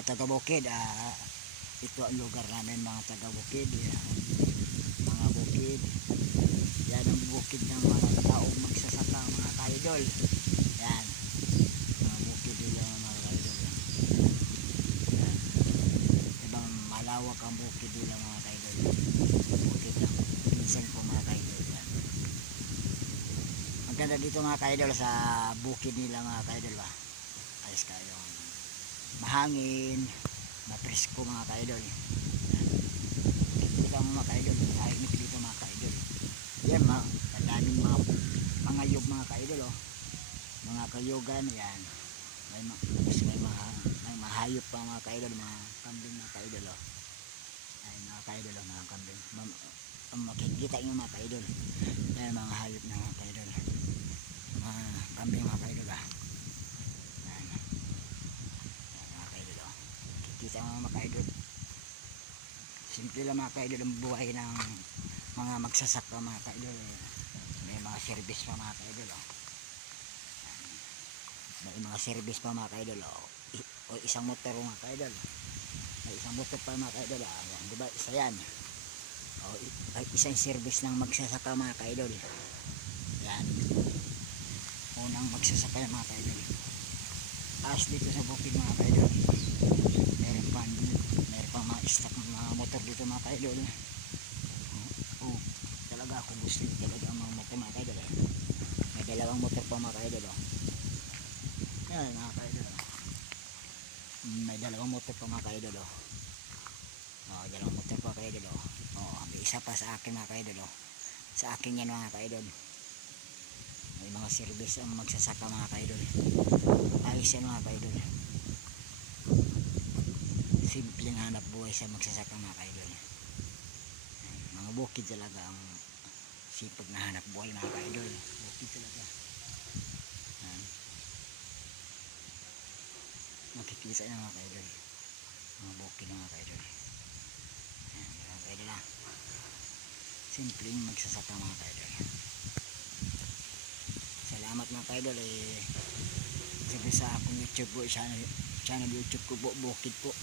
mga taga-bukid, ito ang lugar namin mga taga-bukid. Mga bukid. Yan ang bukid ng mga taong magsasaka mga kaidol. Yan. Mga bukid nila mga kaidol. Yan. Ibang malawak ang bukid nila mga kaidol. Bukid lang. Minsan po mga kaidol. Yan. Ang ganda dito mga kaidol sa bukid nila mga kaidol ba. Ayos kayo. Mahangin, mapresko mga kaidol. Dito mga kaidol, tahimik dito mga kaidol. Yan madaming mga yug mga kaidol oh. Mga kayugan yan. May mahayop pa mga kaidol, mga kambing mga kaidol oh. Ay mga kaidol oh, mga kambing. Makikita nyo mga kaidol. Yan mga hayop na mga kaidol. Mga kambing mga kaidol ah. Kita mga kaidol, simple lang mga kaidol ang buhay ng mga magsasaka mga kaidol. May mga service pa mga kaidol oh. May mga service pa mga kaidol oh. O isang motor mga kaidol, may isang motor pa mga kaidol ah. Yan, diba isa yan o, isang service ng magsasaka mga kaidol. Yan unang magsasaka mga kaidol. As dito sa bukid mga kaidol, meron pa mga stock mga motor dito mga kaidol. Talaga kung gusto nyo talaga ang mga motor mga kaidol eh. May dalawang motor pa mga kaidol oh. Yan mga kaidol oh. May dalawang motor pa mga kaidol oh. Dalawang motor pa kaidol oh. May isa pa sa akin mga kaidol oh. Sa akin yan mga kaidol. May mga service ang magsasaka mga kaidol. Ayos yan mga kaidol. Simpleng hanap buhay sa magsasaka mga kaidol. Mga bukid talaga ang sipag na hanap buhay mga kaidol. Bukid talaga. Makikita na mga kaidol. Mga bukid na mga kaidol. Mga kaidol na. Simpleng magsasaka mga kaidol. Salamat mga kaidol sabi sa akong YouTube po, channel YouTube ko po, bukid po.